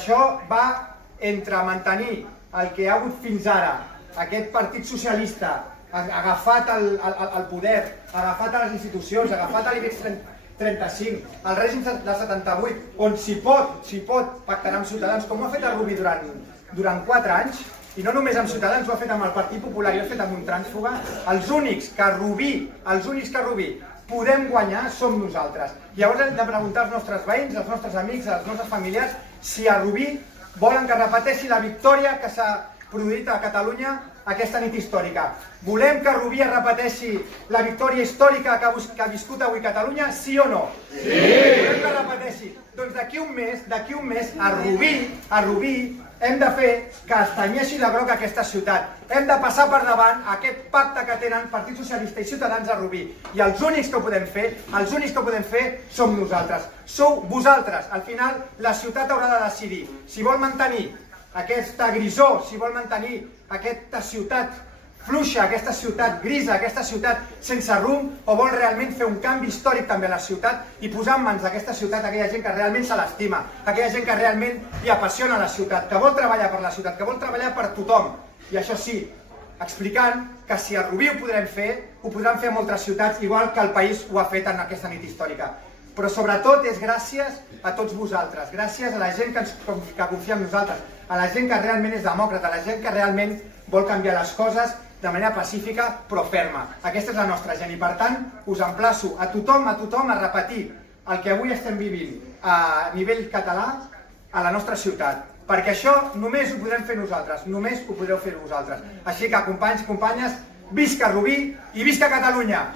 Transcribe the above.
això va entre mantenir el que ha hagut fins ara, aquest partit socialista agafat al poder, agafat a les institucions, agafat a l'IBEX 35, el règim del 78, on si pot pactarà amb Ciutadans, com ho ha fet el Rubí durant 4 anys, i no només amb Ciutadans, ho ha fet amb el Partit Popular i ho ha fet amb un trànsfuga. Els únics que a Rubí podem guanyar som nosaltres. Llavors hem de preguntar als nostres veïns, als nostres amics, als nostres familiars, si a Rubí volen que repeteixi la victòria que s'ha produït a Catalunya aquesta nit històrica. Volem que Rubí es repeteixi la victòria històrica que ha viscut avui Catalunya, sí o no? Sí! Volem que repeteixi. Doncs d'aquí un mes, a Rubí, hem de fer que es tenyeixi de groc aquesta ciutat. Hem de passar per davant aquest pacte que tenen Partit Socialista i Ciutadans a Rubí. I els únics que ho podem fer, som nosaltres. Sou vosaltres. Al final, la ciutat haurà de decidir si vol mantenir aquesta grisor, si vol mantenir aquesta ciutat fluixa, aquesta ciutat grisa, aquesta ciutat sense rumb, o vol realment fer un canvi històric també a la ciutat i posar en mans d'aquesta ciutat aquella gent que realment se l'estima, aquella gent que realment li apassiona la ciutat, que vol treballar per la ciutat, que vol treballar per tothom. I això sí, explicant que si a Rubí ho podran fer a moltes ciutats, igual que el país ho ha fet en aquesta nit històrica. Però sobretot és gràcies a tots vosaltres, gràcies a la gent que confia en nosaltres, a la gent que realment és demòcrata, a la gent que realment vol canviar les coses de manera pacífica però ferma. Aquesta és la nostra gent i per tant us emplaço a tothom a repetir el que avui estem vivint a nivell català a la nostra ciutat, perquè això només ho podrem fer nosaltres, només ho podreu fer vosaltres. Així que companys i companyes, visca Rubí i visca Catalunya!